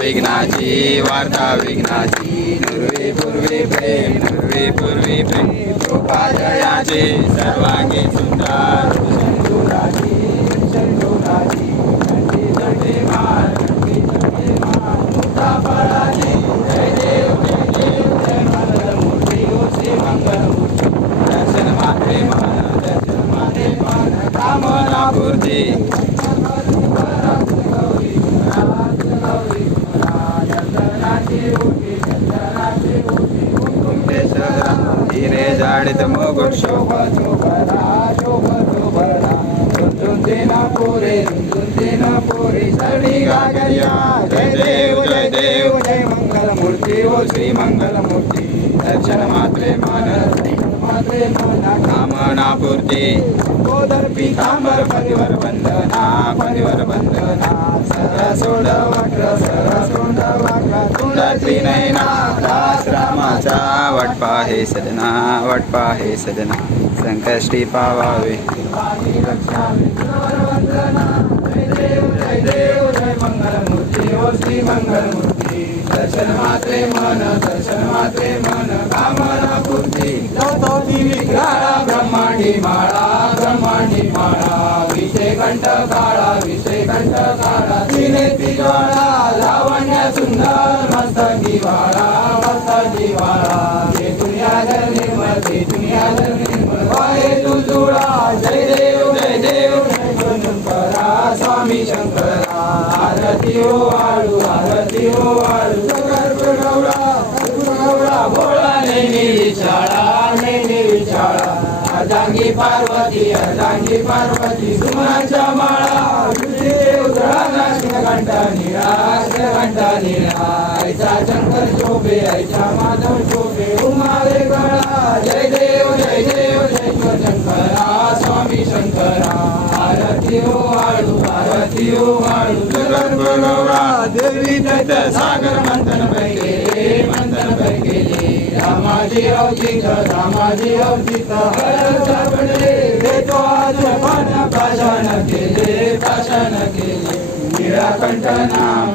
विघ्नाची वार्ता विघ्नाची नुर्वी पूर्वी प्रेम नुर्वी पूर्वी प्रेम कृपा जयाची सर्वांगी सुंदर शंभुराची शंभुराची कंठी जटे मार कंठी जटे मार मोठा फळाची जय देव जय मंगलमूर्ती ओ श्री मंगलमूर्ती दर्शन मात्रे मान कामना पूर्ती हिरे जाडित मुकुट शोभा शोभरा शोभा शोभरा झुंझुनते न पोरे चढी गागरिया जय देव जय मंगलमूर्ती ओ श्री मंगलमूर्ती दर्शन मात्रे मान कामना पूर्ती गोदर पीतांबर पदिवर बंधना सरसोड वक्र तुंड त्रिनयना दास रामाचा वटपा हे सदना संकष्टी पावावे जय देव जय मंगलमूर्ती ओ श्री मंगलमूर्ती दर्शन मात्रे मन कामना पूर्ती नवतोती विग्रहा ब्रह्मांडी माळा विषय कंठ काळा त्रिनेत्री ज्वाळा लावण्य सुंदर मस्तकी वाळा हे दुनियाधर निर्मल वाहे तुझुळा जय देव जय शंकरा स्वामी शंकरा आरती हो आळू गौरा भोळा नेनी विचाळा अर्धांगी पार्वती सुमनाच्या माळा उधळा श्रीकंठा निळा ऐसा शंकर शोभे ऐसा माधव शोभे उमारे गळा जय देव जय शंकरा स्वामी शंकरा आरती हो आळू गौरा देवी दत्त सागर मंथन पैके रामाजी अवतीत हर सापडले देतो आज पाषाण केले निळाकंठ नाम